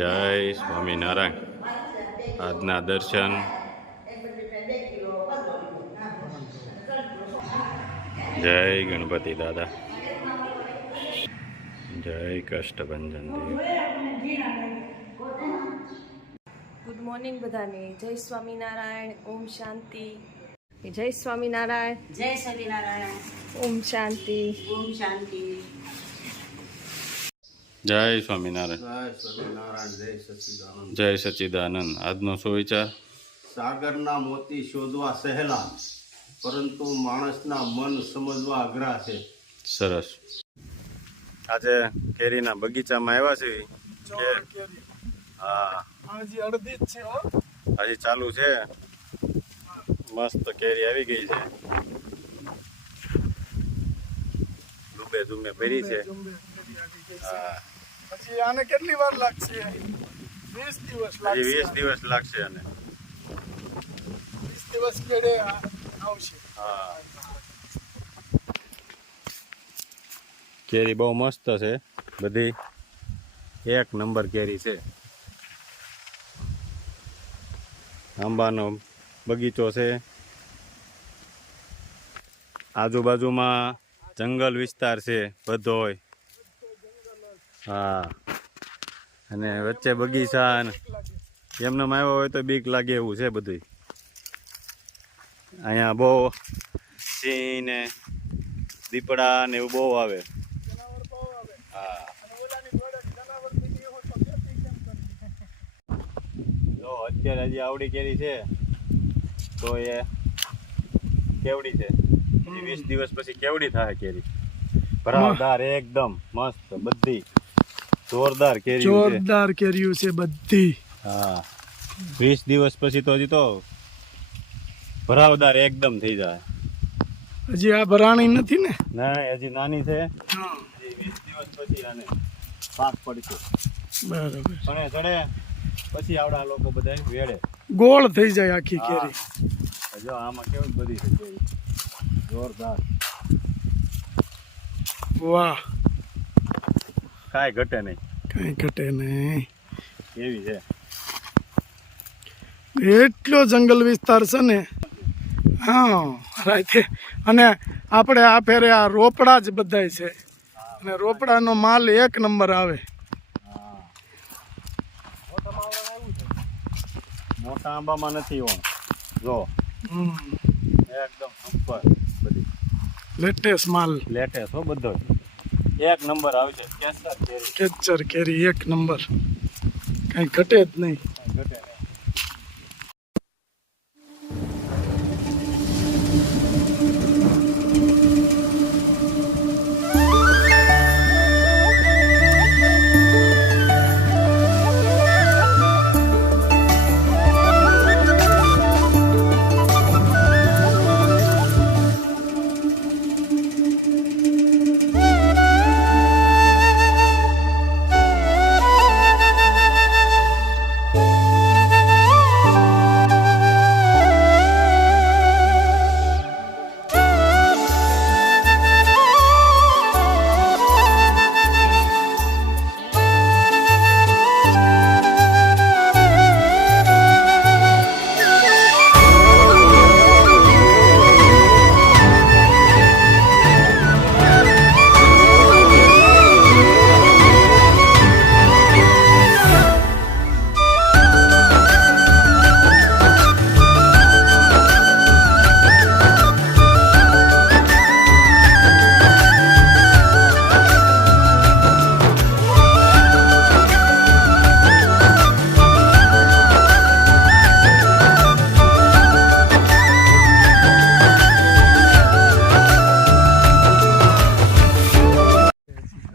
જય સ્વામિનારાયણ. આજના દર્શન જય ગણપતિ દાદા, જય કષ્ટભંજન દેવ. ગુડ મોર્નિંગ બધાને. જય સ્વામિનારાયણ. ઓમ શાંતિ. જય સ્વામિનારાયણ. જય સ્વામિનારાયણ. ઓમ શાંતિ. ઓમ શાંતિ. જય સ્વામિનારાયણ. જય સચ્ચિદાનંદ. આજનો શું વિચાર? સાગરના મોતી શોધવા સહેલા, પરંતુ માણસના મન સમજવા અઘરા છે. સરસ. આજે કેરીના બગીચામાં આવ્યા છે. હા, હજી અડધી જ છે. હજી ચાલુ છે. મસ્ત કેરી આવી ગઈ છે. ડૂબે ધૂમે ભરી છે. હા, પછી આને કેટલી વાર લાગશે? 20 દિવસ લાગશે. હજી 20 દિવસ લાગશે. અને 20 દિવસ કેડે આવશે. હા, કેરી બહુ મસ્ત છે. બધી એક નંબર કેરી છે. આંબાનો બગીચો છે. આજુબાજુમાં જંગલ વિસ્તાર છે બધોય. હા, અને વચ્ચે બગીચા. એમને આવ્યો હોય તો બીક લાગે એવું છે બધું. અહીંયા બહુ સિંહ ને દીપડા ને એવું બહુ આવે. હા, જો અત્યારે હજી આવડી કેરી છે તો એ કેવડી છે. હજી 20 દિવસ પછી કેવડી થાય કેરી. ભરાવદાર એકદમ મસ્ત, બધી જોરદાર કેરી. જોરદાર કેરીઓ છે બધી. હા, 20 દિવસ પછી તો હજી તો ભરાવદાર એકદમ થઈ જાય. હજી આ ભરાણી નથી ને? ના, હજી નાની છે. હજી 20 દિવસ પછી આને પાક પડશે. બરાબર. પણ ચડે પછી આવડા લોકો બધા વેડે ગોળ થઈ જાય આખી કેરી. જો આમાં કેવું બધી છે કેરી. જોરદાર. વાહ, કાંઈ ઘટે નહીં. કઈ ઘટે નહીં. એવી છે. એટલો જંગલ વિસ્તાર છે ને. હા, રાઈતે. અને આપણે આ ફેરે આ રોપડા જ બધાય છે. અને રોપડાનો માલ એક નંબર આવે. મોટા આંબામાં નથી ઓણ. જો એકદમ સુપર. બધી લેટેસ્ટ માલ. લેટેસ્ટ હો બધો. એક નંબર આવશે. કેસર કેરી. કેચર કેરી એક નંબર. કઈ ઘટે જ નહીં. ઘટે નહીં.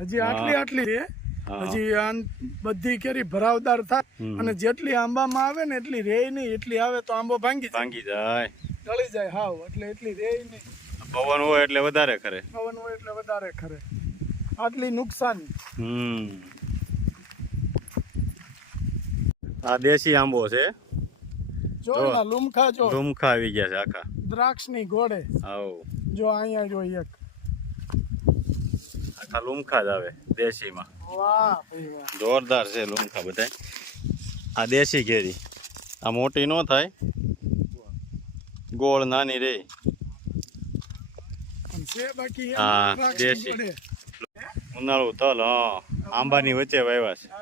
હજી આટલી છે. હજી આ બધી કેરી ભરાવદાર થાય. અને જેટલી આંબામાં આવે ને એટલી રે નહીં. એટલી આવે તો આંબો ભાંગી જાય, ગળી જાય. હાવ એટલે એટલી રે નહીં. પવન હોય એટલે વધારે ખરે. પવન હોય એટલે વધારે ખરે. આટલી નુકસાન. આ દેશી આંબો છે. જો ના લુમખા. જો લુમખા આવી ગયા છે આખા. દ્રાક્ષની ઘોડે. આવો જો અહીંયા જો એક આખા લુમખા જ આવે દેશીમાં. વાહ ભાઈ વાહ. જોરદાર છે લુમખા બધા. આ દેશી કેરી, આ મોટી નો થાય, ગોળ નાની રે. પણ છે બાકી એમ હા, રાખવું દેશી. પડે. ઉનાળુ તલ, હા, આંબાની વચ્ચે વાવ્યા છે. હા,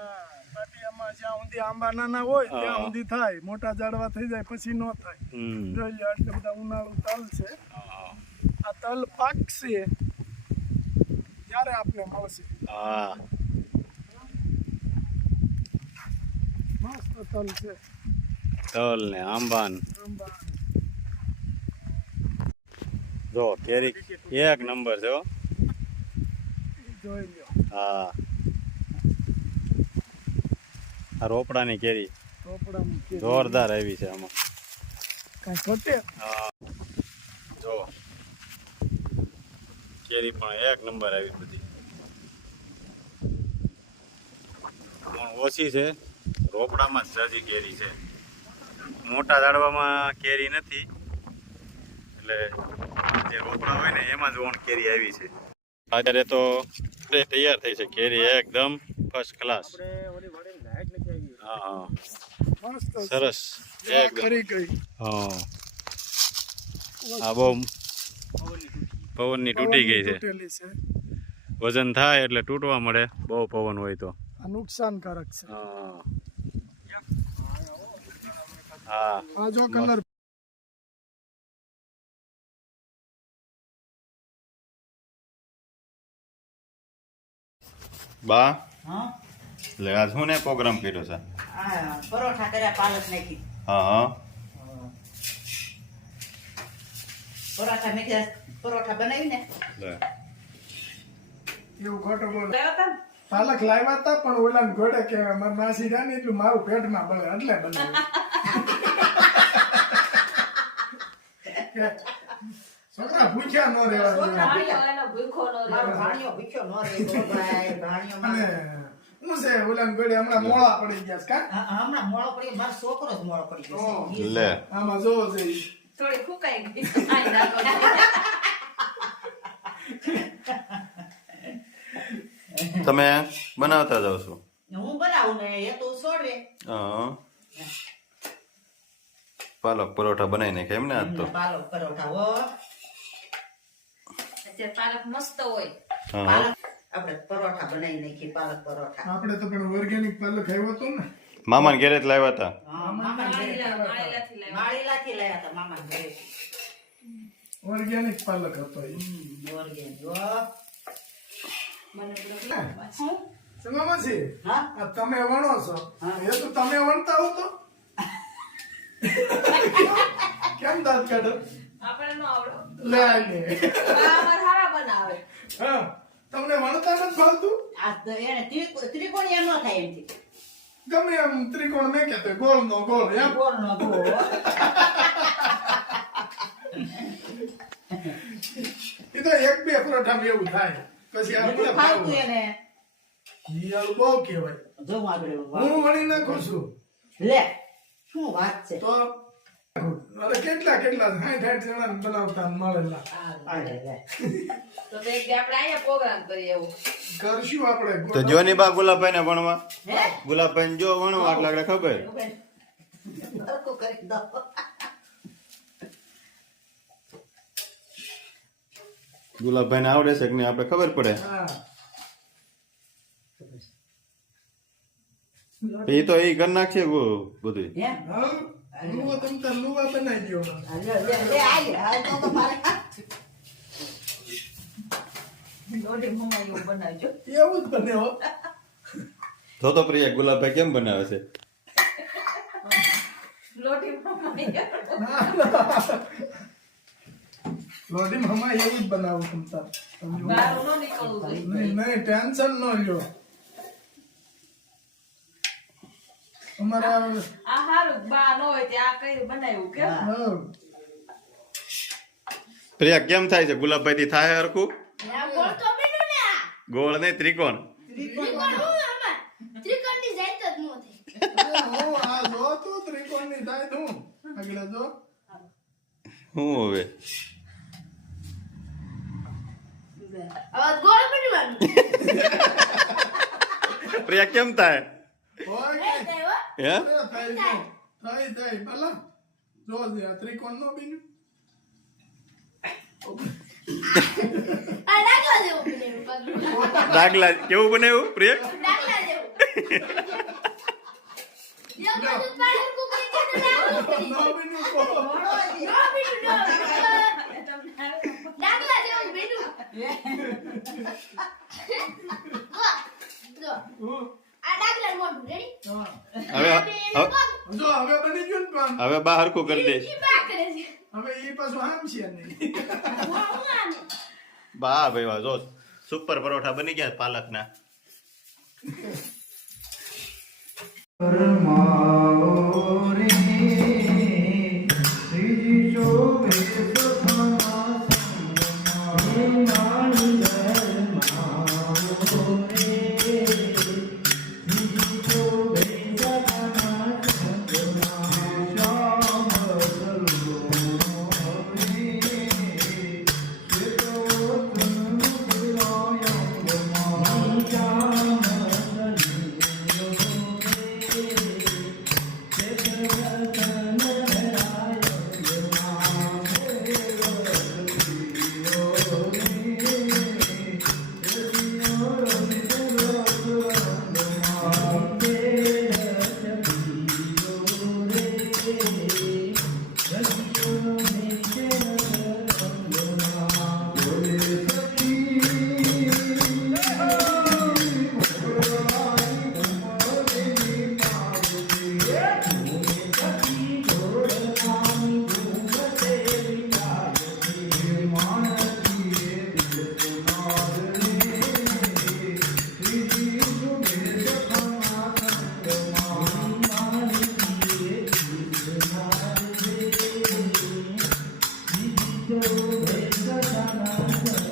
બાકી આમાં જ્યાં સુધી આંબા નાના હોય ત્યાં હા. સુધી થાય, મોટા ઝાડવા થઈ જાય પછી નો થાય. હમ. જોઈ લો એટલે બધા ઉનાળુ તલ છે. આ તલ પાકશે ત્યારે આપને મળશે. હા, મસ્ત તલ છે. તલ ને આંબા ને. આંબા. જો કેરી એક નંબર છે હો. જોઈ લો હા, આ રોપડાની કેરી ચોપડામાં કેરી. જોરદાર આવી છે આમાં. કાંઈ ઘટે. હા, જો કેરી પણ એક નંબર આવી બધી. પણ ઓછી છે, રોપડામાં જ જાજી કેરી છે. મોટા ઝાડવામાં કેરી નથી, એટલે જે રોપડા હોય ને એમાં જ ઓણ કેરી આવી છે. અત્યારે તો તૈયાર થઈ છે કેરી એકદમ ફર્સ્ટ ક્લાસ. હા હા, મસ્ત છે. સરસ વાહ, એકદમ. ખરી ગઈ. હા, આ બહુ પવનની તૂટી ગઈ છે. તૂટેલી છે. વજન થાય એટલે તૂટવા મળે, બહુ પવન હોય તો. આ નુકસાનકારક છે. હા હા, આ જો કલર બા હા એટલે આજ શું ને પ્રોગ્રામ કર્યો છે? આ પરોઠા કર્યા, પાલક નાખી. હા હા, પરોઠા મેં પરોઠા બનાવીને લે. એવું ખોટું બોલે. લાવ્યા તા ને? પાલક લાવ્યા હતા પણ ઓલા ઘોડે કે મારા માસી રહ્યા ને એટલું મારું પેટમાં બળે એટલે બનાવ્યું. કે છોકરા ભૂખ્યા ન રહેવા જોઈએ. મારો ભાણિયો ભૂખ્યો ન રહે તો ભાઈ, ભાણિયો અને હું છે ઓલા ઘોડે હમણાં મોળા પડી ગયા છે કા? હમણાં મોડો પડી, મારો છોકરો જ મોડો પડી ગયો છે. લે. આમાં જોવો છે ઈ. થોડી ફૂંકાઈ ગઈ. તમે બનાવતા જાવ છો? હું બનાવું ને એ તો છોડવે. હા, પાલક પરોઠા બનાવી નાખે એમ ને આજ તો? પાલક પરોઠા હો. અત્યારે પાલક મસ્ત હોય. હા પાલક આપણે પરોઠા બનાવી નાખીએ, પાલક પરોઠા. આપણે તો પણ ઓર્ગેનિક પાલક આવ્યો હતો ને. મામાને ઘેરે જ લાવ્યા હતા. હા, મામા ઘરે. માળેલાથી લાવ્યા. માળીલાથી લાયા હતા મામા ઘરે. ઓર્ગેનિક પાલક હતો ઈ. ઓર્ગેનિક હો. શું? મામાજી, હા આ તમે વણો છો હા. એ તો તમે વણતા હો તો કેમ દાંત કાઢો? આપણે નો આવડો. લે આ લે. આ અમારે હારા બનાવે. હા, તમને વણતા નથી ભાવતું? આ તો એને ત્રિકોણીયા ન થાય એમથી. ગમે એમ ત્રિકોણ મેં કહેતો ગોળ નો ગોળ એમ. ગોળનો ગોળ. એ તો એક બે પરોઠામાં એવું થાય પછી આપણે જેટલું ફાવતું એને ઈયાળું બહુ કહેવાય. જોવું આગળ. હું વણી નાખું છું લે શું વાત છે. તો અરે કેટલા 60 જણા બનાવતા મળેલા. આલે લે. તો તે એક દી આપણે અહીંયા પ્રોગ્રામ કરીએ એવું. કરશું આપણે તો જો ની બા ગુલાબભાઈ ને ભણવા, હે ગુલાબભાઈ ને જો ભણવા એટલે આગળ ખબર. હરખું કરી દો. ગુલાબભાઈ ને આવડે છે કે નહીં આપણે ખબર પડે. હા. એ તો એ કરી નાખશે બધું. હે હા, લુવા તમ તાર લુવા બનાવી દો. લે લે લે આય હાલ તો મારે લોઢી મમ્મા એવું બનાવજો. એવું જ બને હો. તો પ્રિયા ગુલાબભાઈ કેમ બનાવે છે? લોઢી મમ્મા લોઢી મમ્મા એવું જ બનાવું તમ તાર. બહાર નો નીકળવું જોઈએ. નહીં ટેન્શન ન લ્યો. અમારા આ હારું બા નો હોય તે આ કઈ બનાવ્યું કે હા, પ્રિયા કેમ થાય છે? ગુલાબભાઈ થી થાય હરખું? ગોળ નહીં, ત્રિકોણ. હું આ જો તો ત્રિકોણની થાય તું આગળ જો. શું હવે? પ્રિયા કેમ થાય હોય કે? હે અરે થઈ જાય. થઈ ભલા જો જે આ ત્રિકોણ નો બન્યું દાખલા કેવું બનાવ્યું પ્રિયા નો બન્યું કો. હવે જો હવે બની ગયું ને પણ હવે બા હરખું કરી દે હવે એ પાછું આમ છે નહીં. બા ભાઈ વાહ જો સુપર પરોઠા બની ગયા પાલકના જો ભેગા